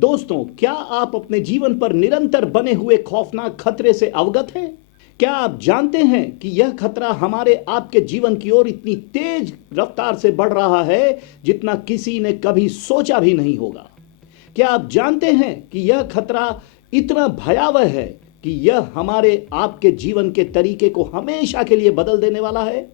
दोस्तों, क्या आप अपने जीवन पर निरंतर बने हुए खौफनाक खतरे से अवगत हैं? क्या आप जानते हैं कि यह खतरा हमारे आपके जीवन की ओर इतनी तेज रफ्तार से बढ़ रहा है जितना किसी ने कभी सोचा भी नहीं होगा? क्या आप जानते हैं कि यह खतरा इतना भयावह है कि यह हमारे आपके जीवन के तरीके को हमेशा के लिए बदल देने वाला है?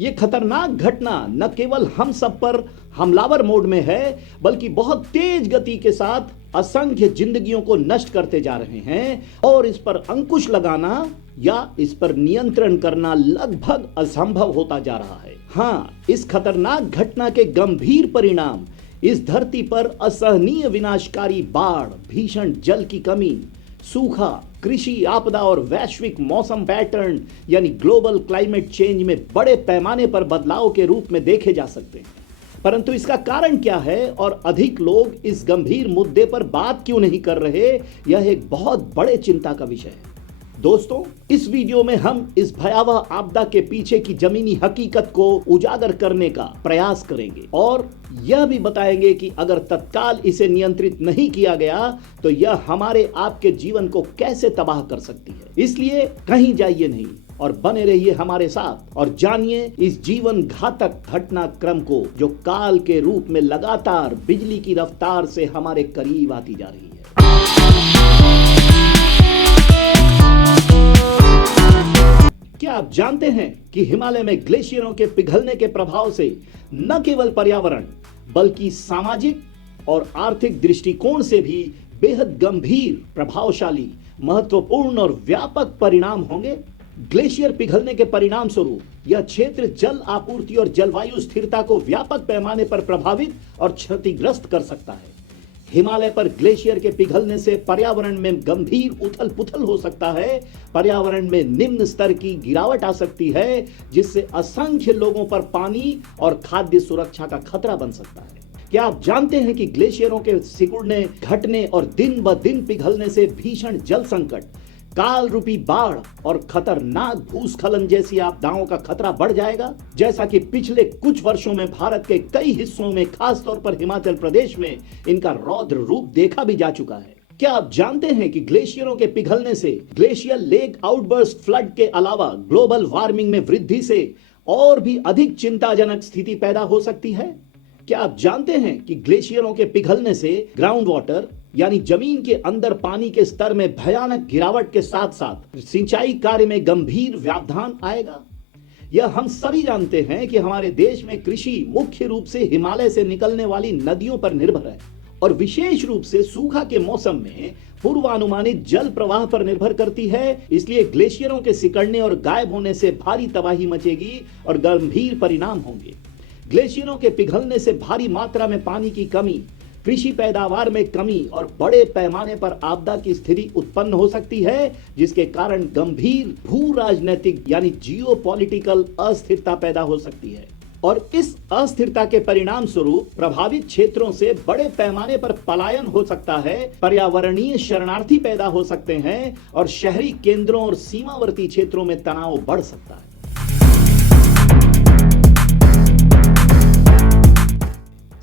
ये खतरनाक घटना न केवल हम सब पर हमलावर मोड में है, बल्कि बहुत तेज गति के साथ असंख्य जिंदगियों को नष्ट करते जा रहे हैं और इस पर अंकुश लगाना या इस पर नियंत्रण करना लगभग असंभव होता जा रहा है। हाँ, इस खतरनाक घटना के गंभीर परिणाम इस धरती पर असहनीय विनाशकारी बाढ़, भीषण जल की कमी, सूखा, कृषि आपदा और वैश्विक मौसम पैटर्न यानी ग्लोबल क्लाइमेट चेंज में बड़े पैमाने पर बदलाव के रूप में देखे जा सकते हैं। परंतु इसका कारण क्या है और अधिक लोग इस गंभीर मुद्दे पर बात क्यों नहीं कर रहे, यह एक बहुत बड़े चिंता का विषय है। दोस्तों, इस वीडियो में हम इस भयावह आपदा के पीछे की जमीनी हकीकत को उजागर करने का प्रयास करेंगे और यह भी बताएंगे कि अगर तत्काल इसे नियंत्रित नहीं किया गया तो यह हमारे आपके जीवन को कैसे तबाह कर सकती है। इसलिए कहीं जाइए नहीं और बने रहिए हमारे साथ और जानिए इस जीवन घातक घटनाक्रम को जो काल के रूप में लगातार बिजली की रफ्तार से हमारे करीब आती जा रही है। क्या आप जानते हैं कि हिमालय में ग्लेशियरों के पिघलने के प्रभाव से न केवल पर्यावरण बल्कि सामाजिक और आर्थिक दृष्टिकोण से भी बेहद गंभीर, प्रभावशाली, महत्वपूर्ण और व्यापक परिणाम होंगे? ग्लेशियर पिघलने के परिणाम स्वरूप यह क्षेत्र जल आपूर्ति और जलवायु स्थिरता को व्यापक पैमाने पर प्रभावित और क्षतिग्रस्त कर सकता है। हिमालय पर ग्लेशियर के पिघलने से पर्यावरण में गंभीर उथल पुथल हो सकता है, पर्यावरण में निम्न स्तर की गिरावट आ सकती है, जिससे असंख्य लोगों पर पानी और खाद्य सुरक्षा का खतरा बन सकता है। क्या आप जानते हैं कि ग्लेशियरों के सिकुड़ने, घटने और दिन ब दिन पिघलने से भीषण जल संकट, काल रूपी बाढ़ और खतरनाक भूस्खलन जैसी आपदाओं का खतरा बढ़ जाएगा? जैसा कि पिछले कुछ वर्षों में भारत के कई हिस्सों में, खास तौर पर हिमाचल प्रदेश में इनका रौद्र रूप देखा भी जा चुका है। क्या आप जानते हैं कि ग्लेशियरों के पिघलने से ग्लेशियल लेक आउटबर्स्ट फ्लड के अलावा ग्लोबल वार्मिंग में वृद्धि से और भी अधिक चिंताजनक स्थिति पैदा हो सकती है? क्या आप जानते हैं कि ग्लेशियरों के पिघलने से ग्राउंड वाटर यानी जमीन के अंदर पानी के स्तर में भयानक गिरावट के साथ साथ सिंचाई कार्य में गंभीर व्यवधान आएगा? यह हम सभी जानते हैं कि हमारे देश में कृषि मुख्य रूप से हिमालय से निकलने वाली नदियों पर निर्भर है और विशेष रूप से सूखा के मौसम में पूर्वानुमानित जल प्रवाह पर निर्भर करती है। इसलिए ग्लेशियरों के सिकुड़ने और गायब होने से भारी तबाही मचेगी और गंभीर परिणाम होंगे। ग्लेशियरों के पिघलने से भारी मात्रा में पानी की कमी, कृषि पैदावार में कमी और बड़े पैमाने पर आपदा की स्थिति उत्पन्न हो सकती है, जिसके कारण गंभीर भू राजनीतिक यानी जियोपॉलिटिकल अस्थिरता पैदा हो सकती है और इस अस्थिरता के परिणाम स्वरूप प्रभावित क्षेत्रों से बड़े पैमाने पर पलायन हो सकता है, पर्यावरणीय शरणार्थी पैदा हो सकते हैं और शहरी केंद्रों और सीमावर्ती क्षेत्रों में तनाव बढ़ सकता है।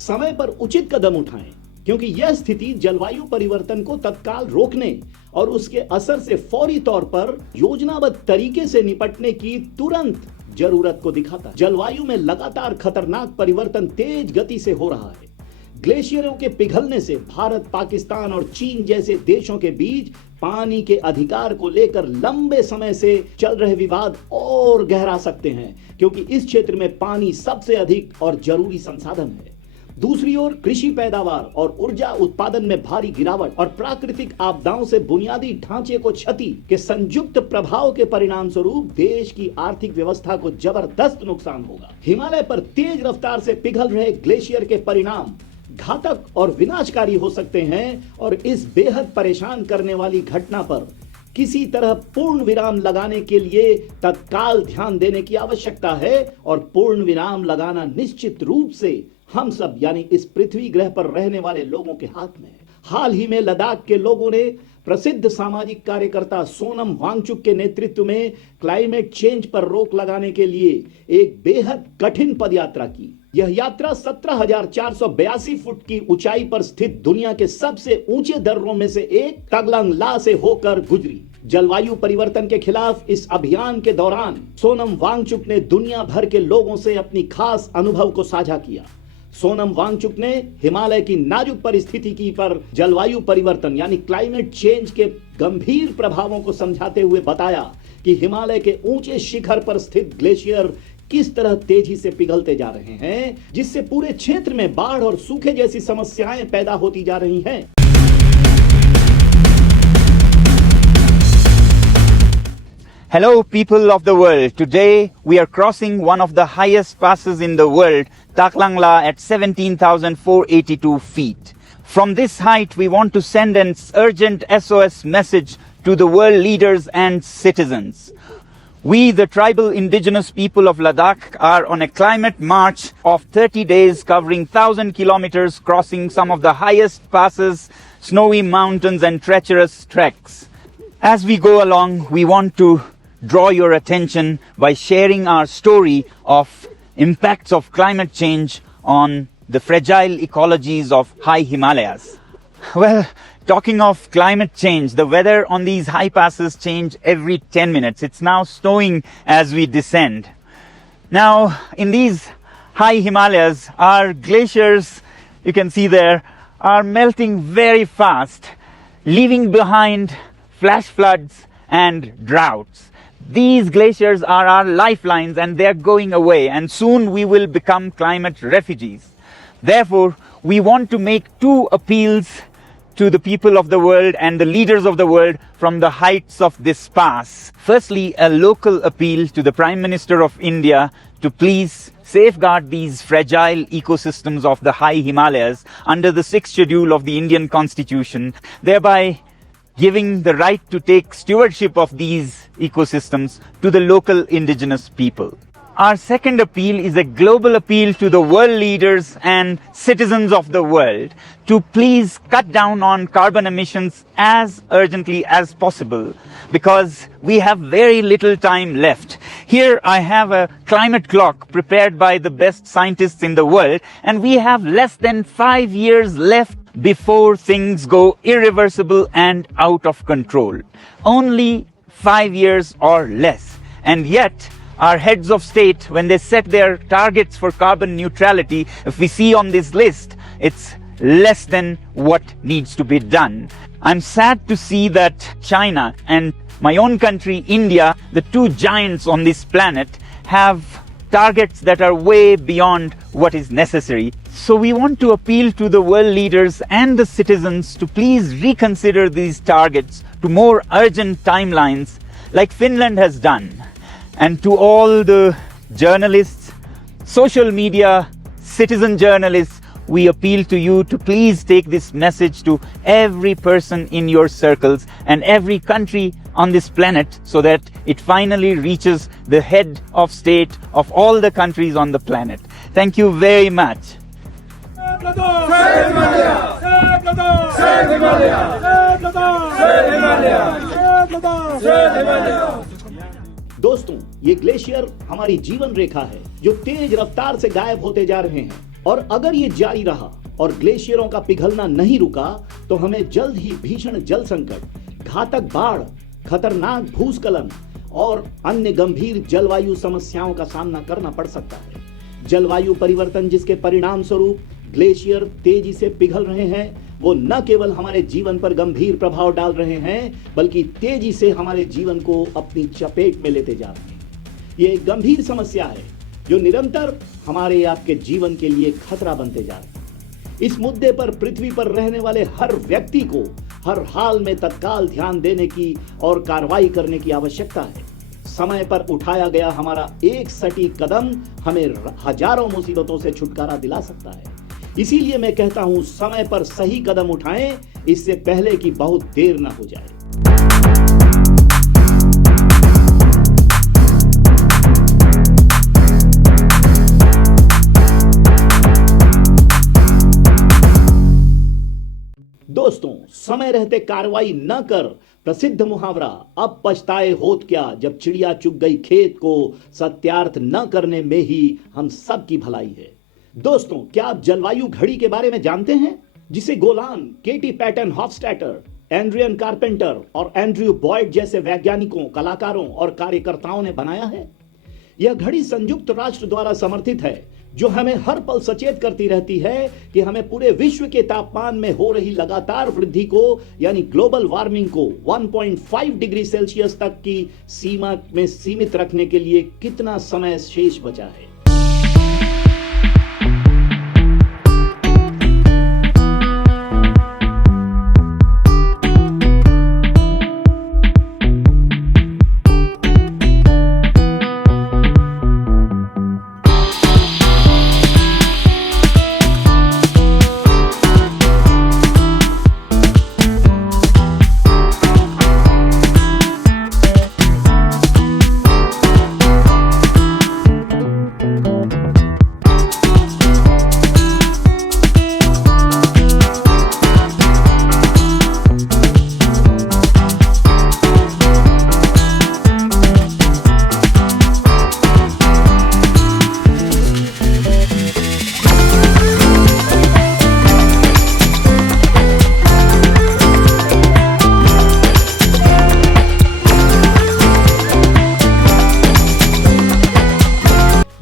समय पर उचित कदम उठाएं, क्योंकि यह स्थिति जलवायु परिवर्तन को तत्काल रोकने और उसके असर से फौरी तौर पर योजनाबद्ध तरीके से निपटने की तुरंत जरूरत को दिखाता है। जलवायु में लगातार खतरनाक परिवर्तन तेज गति से हो रहा है। ग्लेशियरों के पिघलने से भारत, पाकिस्तान और चीन जैसे देशों के बीच पानी के अधिकार को लेकर लंबे समय से चल रहे विवाद और गहरा सकते हैं, क्योंकि इस क्षेत्र में पानी सबसे अधिक और जरूरी संसाधन है। दूसरी ओर कृषि पैदावार और ऊर्जा उत्पादन में भारी गिरावट और प्राकृतिक आपदाओं से बुनियादी ढांचे को क्षति के संयुक्त प्रभाव के परिणाम स्वरूप देश की आर्थिक व्यवस्था को जबरदस्त नुकसान होगा। हिमालय पर तेज रफ्तार से पिघल रहे ग्लेशियर के परिणाम घातक और विनाशकारी हो सकते हैं और इस बेहद परेशान करने वाली घटना पर किसी तरह पूर्ण विराम लगाने के लिए तत्काल ध्यान देने की आवश्यकता है और पूर्ण विराम लगाना निश्चित रूप से हम सब यानी इस पृथ्वी ग्रह पर रहने वाले लोगों के हाथ में है। हाल ही में लद्दाख के लोगों ने प्रसिद्ध सामाजिक कार्यकर्ता सोनम वांगचुक के नेतृत्व में क्लाइमेट चेंज पर रोक लगाने के लिए एक बेहद कठिन पदयात्रा की। यह यात्रा 17,482 फुट की ऊंचाई पर स्थित दुनिया के सबसे ऊंचे दर्रों में से एक तगलंग ला से होकर गुजरी। जलवायु परिवर्तन के खिलाफ इस अभियान के दौरान सोनम वांगचुक ने दुनिया भर के लोगों से अपनी खास अनुभव को साझा किया। सोनम वांगचुक ने हिमालय की नाजुक परिस्थिति पर जलवायु परिवर्तन यानी क्लाइमेट चेंज के गंभीर प्रभावों को समझाते हुए बताया कि हिमालय के ऊंचे शिखर पर स्थित ग्लेशियर किस तरह तेजी से पिघलते जा रहे हैं, जिससे पूरे क्षेत्र में बाढ़ और सूखे जैसी समस्याएं पैदा होती जा रही हैं। Hello people of the world. Today we are crossing one of the highest passes in the world, Taklang La, at 17,482 feet. From this height we want to send an urgent SOS message to the world leaders and citizens. We, the tribal indigenous people of Ladakh, are on a climate march of 30 days covering 1,000 kilometers, crossing some of the highest passes, snowy mountains and treacherous treks. As we go along, we want to draw your attention by sharing our story of impacts of climate change on the fragile ecologies of high Himalayas. Well, talking of climate change, the weather on these high passes change every 10 minutes. It's now snowing as we descend. Now, in these high Himalayas, our glaciers, you can see there, are melting very fast, leaving behind flash floods and droughts. These glaciers are our lifelines and they're going away, and soon we will become climate refugees. Therefore, we want to make two appeals to the people of the world and the leaders of the world from the heights of this pass. Firstly, a local appeal to the Prime Minister of India to please safeguard these fragile ecosystems of the high Himalayas under the 6th schedule of the Indian Constitution, thereby giving the right to take stewardship of these ecosystems to the local indigenous people. Our second appeal is a global appeal to the world leaders and citizens of the world to please cut down on carbon emissions as urgently as possible, because we have very little time left. Here I have a climate clock prepared by the best scientists in the world, and we have less than 5 years left before things go irreversible and out of control. Only 5 years or less. And yet, our heads of state, when they set their targets for carbon neutrality, if we see on this list, it's less than what needs to be done. I'm sad to see that China and my own country, India, the two giants on this planet, have targets that are way beyond what is necessary. So we want to appeal to the world leaders and the citizens to please reconsider these targets to more urgent timelines like Finland has done. And to all the journalists, social media, citizen journalists, we appeal to you to please take this message to every person in your circles and every country on this planet so that it finally reaches the head of state of all the countries on the planet. Thank you very much. Save Himalaya! Save Ladakh! Save Himalaya! Save Ladakh! Save Himalaya! Save Ladakh! Save Himalaya! दोस्तों, ये glacier हमारी जीवन रेखा है जो तेज रफ्तार से गायब होते जा रहे हैं, और अगर ये जारी रहा और ग्लेशियरों का पिघलना नहीं रुका तो हमें जल्द ही भीषण जल संकट, घातक बाढ़, खतरनाक भूस्खलन और अन्य गंभीर जलवायु समस्याओं का सामना करना पड़ सकता है। जलवायु परिवर्तन जिसके परिणाम स्वरूप ग्लेशियर तेजी से पिघल रहे हैं, वो न केवल हमारे जीवन पर गंभीर प्रभाव डाल रहे हैं, बल्कि तेजी से हमारे जीवन को अपनी चपेट में लेते जा रहे हैं। ये एक गंभीर समस्या है जो निरंतर हमारे आपके जीवन के लिए खतरा बनते जा रही है। इस मुद्दे पर पृथ्वी पर रहने वाले हर व्यक्ति को हर हाल में तत्काल ध्यान देने की और कार्रवाई करने की आवश्यकता है। समय पर उठाया गया हमारा एक सटीक कदम हमें हजारों मुसीबतों से छुटकारा दिला सकता है। इसीलिए मैं कहता हूं, समय पर सही कदम उठाएं, इससे पहले कि बहुत देर न हो जाए। दोस्तों, समय रहते कार्रवाई न कर प्रसिद्ध मुहावरा अब पछताए होत क्या, जब चिड़िया चुग गई खेत को, सत्यार्थ न करने में ही हम सब की भलाई है। दोस्तों, क्या आप जलवायु घड़ी के बारे में जानते हैं, जिसे गोलान, केटी पैटन हॉफस्टैटर, एंड्रियन कारपेंटर और एंड्रयू बॉयड जैसे वैज्ञानिकों, कलाकारों और कार्यकर्ताओं ने बनाया है। यह घड़ी संयुक्त राष्ट्र द्वारा समर्थित है, जो हमें हर पल सचेत करती रहती है कि हमें पूरे विश्व के तापमान में हो रही लगातार वृद्धि को, यानी ग्लोबल वार्मिंग को 1.5 डिग्री सेल्सियस तक की सीमा में सीमित रखने के लिए कितना समय शेष बचा है।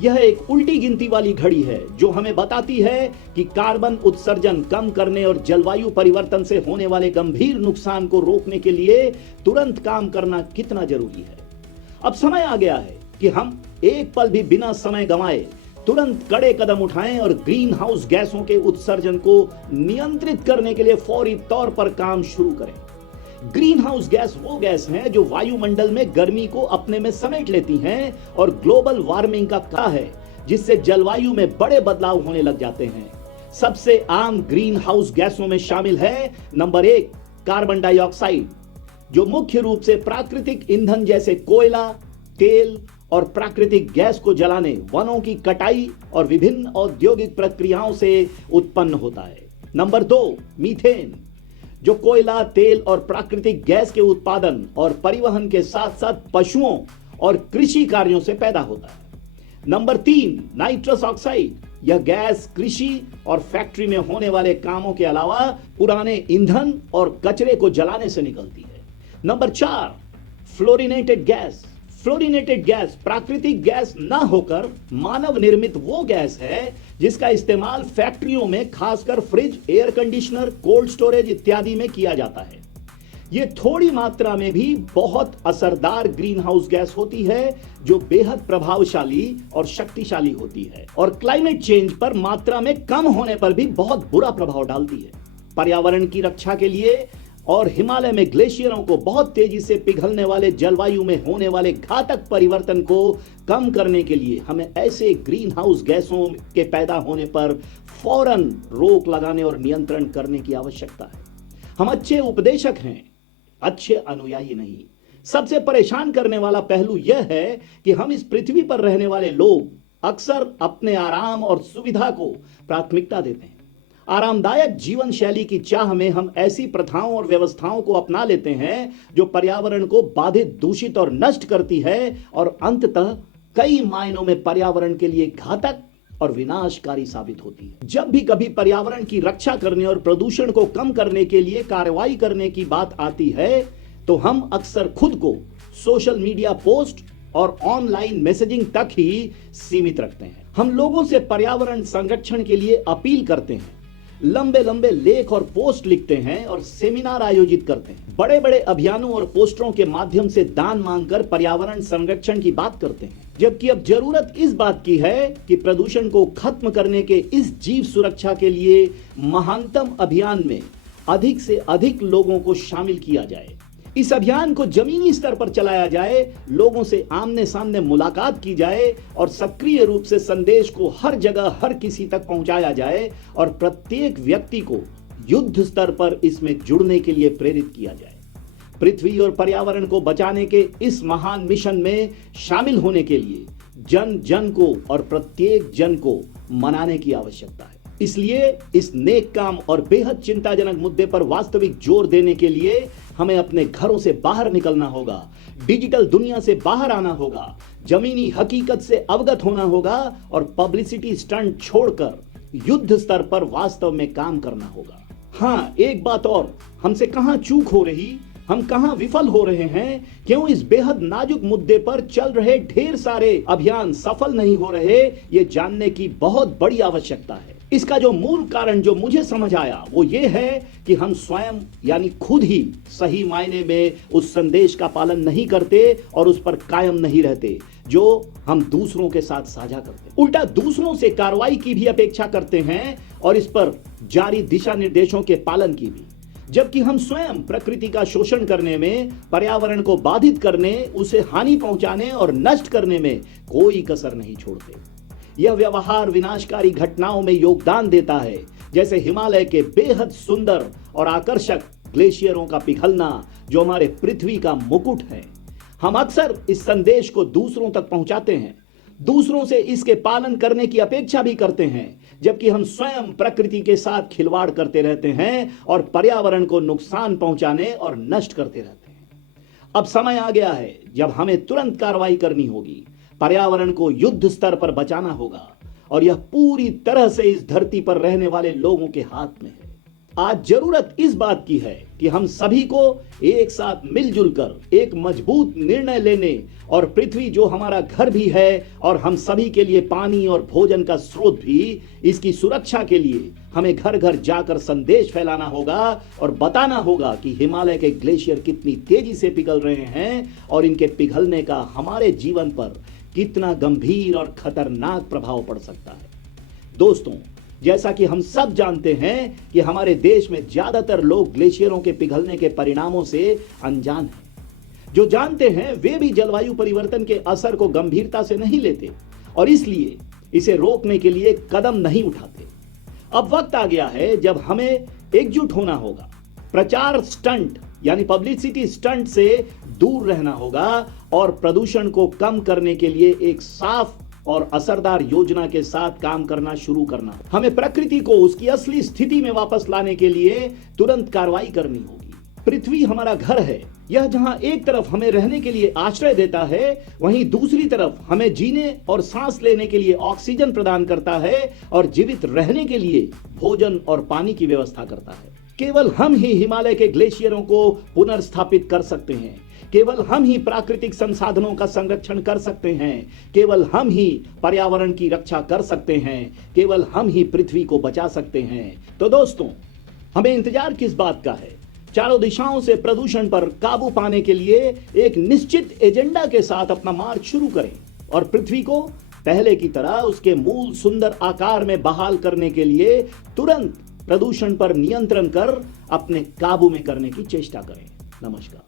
यह एक उल्टी गिनती वाली घड़ी है, जो हमें बताती है कि कार्बन उत्सर्जन कम करने और जलवायु परिवर्तन से होने वाले गंभीर नुकसान को रोकने के लिए तुरंत काम करना कितना जरूरी है। अब समय आ गया है कि हम एक पल भी बिना समय गंवाए तुरंत कड़े कदम उठाएं और ग्रीन हाउस गैसों के उत्सर्जन को नियंत्रित करने के लिए फौरी तौर पर काम शुरू करें। ग्रीन हाउस गैस वो गैस हैं जो वायुमंडल में गर्मी को अपने में समेट लेती हैं और ग्लोबल वार्मिंग का कारण है, जिससे जलवायु में बड़े बदलाव होने लग जाते हैं। सबसे आम ग्रीन हाउस गैसों में शामिल है नंबर 1 कार्बन डाइऑक्साइड, जो मुख्य रूप से प्राकृतिक ईंधन जैसे कोयला, तेल और प्राकृतिक गैस को जलाने, वनों की कटाई और विभिन्न औद्योगिक प्रक्रियाओं से उत्पन्न होता है। नंबर 2 मीथेन, जो कोयला, तेल और प्राकृतिक गैस के उत्पादन और परिवहन के साथ साथ पशुओं और कृषि कार्यों से पैदा होता है। नंबर 3 नाइट्रस ऑक्साइड, यह गैस कृषि और फैक्ट्री में होने वाले कामों के अलावा पुराने ईंधन और कचरे को जलाने से निकलती है। Number 4 fluorinated gas. Fluorinated gas प्राकृतिक गैस न होकर मानव निर्मित वो गैस है जिसका इस्तेमाल फैक्ट्रियों में खासकर fridge, air conditioner, cold storage इत्यादि में किया जाता है। ये थोड़ी मात्रा में भी बहुत असरदार ग्रीन हाउस गैस होती है, जो बेहद प्रभावशाली और शक्तिशाली होती है और क्लाइमेट चेंज पर मात्रा में कम होने पर भी बहुत बुरा प्रभाव डालती है। पर्यावरण की रक्षा के लिए और हिमालय में ग्लेशियरों को बहुत तेजी से पिघलने वाले जलवायु में होने वाले घातक परिवर्तन को कम करने के लिए हमें ऐसे ग्रीन हाउस गैसों के पैदा होने पर फौरन रोक लगाने और नियंत्रण करने की आवश्यकता है। हम अच्छे उपदेशक हैं, अच्छे अनुयायी नहीं। सबसे परेशान करने वाला पहलू यह है कि हम इस पृथ्वी पर रहने वाले लोग अक्सर अपने आराम और सुविधा को प्राथमिकता देते हैं। आरामदायक जीवन शैली की चाह में हम ऐसी प्रथाओं और व्यवस्थाओं को अपना लेते हैं जो पर्यावरण को बाधित, दूषित और नष्ट करती है और अंततः कई मायनों में पर्यावरण के लिए घातक और विनाशकारी साबित होती है। जब भी कभी पर्यावरण की रक्षा करने और प्रदूषण को कम करने के लिए कार्रवाई करने की बात आती है, तो हम अक्सर खुद को सोशल मीडिया पोस्ट और ऑनलाइन मैसेजिंग तक ही सीमित रखते हैं। हम लोगों से पर्यावरण संरक्षण के लिए अपील करते हैं, लंबे लंबे लेख और पोस्ट लिखते हैं और सेमिनार आयोजित करते हैं, बड़े बड़े अभियानों और पोस्टरों के माध्यम से दान मांगकर पर्यावरण संरक्षण की बात करते हैं। जबकि अब जरूरत इस बात की है कि प्रदूषण को खत्म करने के इस जीव सुरक्षा के लिए महानतम अभियान में अधिक से अधिक लोगों को शामिल किया जाए। इस अभियान को जमीनी स्तर पर चलाया जाए, लोगों से आमने सामने मुलाकात की जाए और सक्रिय रूप से संदेश को हर जगह हर किसी तक पहुंचाया जाए और प्रत्येक व्यक्ति को युद्ध स्तर पर इसमें जुड़ने के लिए प्रेरित किया जाए। पृथ्वी और पर्यावरण को बचाने के इस महान मिशन में शामिल होने के लिए जन जन को और प्रत्येक जन को मनाने की आवश्यकता है। इसलिए इस नेक काम और बेहद चिंताजनक मुद्दे पर वास्तविक जोर देने के लिए हमें अपने घरों से बाहर निकलना होगा, डिजिटल दुनिया से बाहर आना होगा, जमीनी हकीकत से अवगत होना होगा और पब्लिसिटी स्टंट छोड़कर युद्ध स्तर पर वास्तव में काम करना होगा। हाँ, एक बात और, हमसे कहां चूक हो रही, हम कहां विफल हो रहे हैं, क्यों इस बेहद नाजुक मुद्दे पर चल रहे ढेर सारे अभियान सफल नहीं हो रहे, ये जानने की बहुत बड़ी आवश्यकता है। इसका जो मूल कारण जो मुझे समझ आया वो ये है कि हम स्वयं यानी खुद ही सही मायने में उस संदेश का पालन नहीं करते और उस पर कायम नहीं रहते जो हम दूसरों के साथ साझा करते हैं। उल्टा दूसरों से कार्रवाई की भी अपेक्षा करते हैं और इस पर जारी दिशा निर्देशों के पालन की भी, जबकि हम स्वयं प्रकृति का शोषण करने में, पर्यावरण को बाधित करने, उसे हानि पहुंचाने और नष्ट करने में कोई कसर नहीं छोड़ते। यह व्यवहार विनाशकारी घटनाओं में योगदान देता है, जैसे हिमालय के बेहद सुंदर और आकर्षक ग्लेशियरों का पिघलना जो हमारे पृथ्वी का मुकुट है। हम अक्सर इस संदेश को दूसरों तक पहुंचाते हैं, दूसरों से इसके पालन करने की अपेक्षा भी करते हैं, जबकि हम स्वयं प्रकृति के साथ खिलवाड़ करते रहते हैं और पर्यावरण को नुकसान पहुंचाने और नष्ट करते रहते हैं। अब समय आ गया है जब हमें तुरंत कार्रवाई करनी होगी, पर्यावरण को युद्ध स्तर पर बचाना होगा और यह पूरी तरह से इस धरती पर रहने वाले लोगों के हाथ में है। आज जरूरत इस बात की है कि हम सभी को एक साथ मिलजुल कर एक मजबूत निर्णय लेने और पृथ्वी जो हमारा घर भी है और हम सभी के लिए पानी और भोजन का स्रोत भी, इसकी सुरक्षा के लिए हमें घर घर जाकर संदेश फैलाना होगा और बताना होगा कि हिमालय के ग्लेशियर कितनी तेजी से पिघल रहे हैं और इनके पिघलने का हमारे जीवन पर कितना गंभीर और खतरनाक प्रभाव पड़ सकता है। दोस्तों, जैसा कि हम सब जानते हैं कि हमारे देश में ज्यादातर लोग ग्लेशियरों के पिघलने के परिणामों से अनजान हैं। जो जानते हैं वे भी जलवायु परिवर्तन के असर को गंभीरता से नहीं लेते और इसलिए इसे रोकने के लिए कदम नहीं उठाते। अब वक्त आ गया है जब हमें एकजुट होना होगा, प्रचार स्टंट यानी पब्लिसिटी स्टंट से दूर रहना होगा और प्रदूषण को कम करने के लिए एक साफ और असरदार योजना के साथ काम करना शुरू करना। हमें प्रकृति को उसकी असली स्थिति में वापस लाने के लिए तुरंत कार्रवाई करनी होगी। पृथ्वी हमारा घर है, यह जहां एक तरफ हमें रहने के लिए आश्रय देता है, वहीं दूसरी तरफ हमें जीने और सांस लेने के लिए ऑक्सीजन प्रदान करता है और जीवित रहने के लिए भोजन और पानी की व्यवस्था करता है। केवल हम ही हिमालय के ग्लेशियरों को पुनर्स्थापित कर सकते हैं, केवल हम ही प्राकृतिक संसाधनों का संरक्षण कर सकते हैं, केवल हम ही पर्यावरण की रक्षा कर सकते हैं, केवल हम ही पृथ्वी को बचा सकते हैं। तो दोस्तों, हमें इंतजार किस बात का है? चारों दिशाओं से प्रदूषण पर काबू पाने के लिए एक निश्चित एजेंडा के साथ अपना मार्च शुरू करें और पृथ्वी को पहले की तरह उसके मूल सुंदर आकार में बहाल करने के लिए तुरंत प्रदूषण पर नियंत्रण कर अपने काबू में करने की चेष्टा करें। नमस्कार।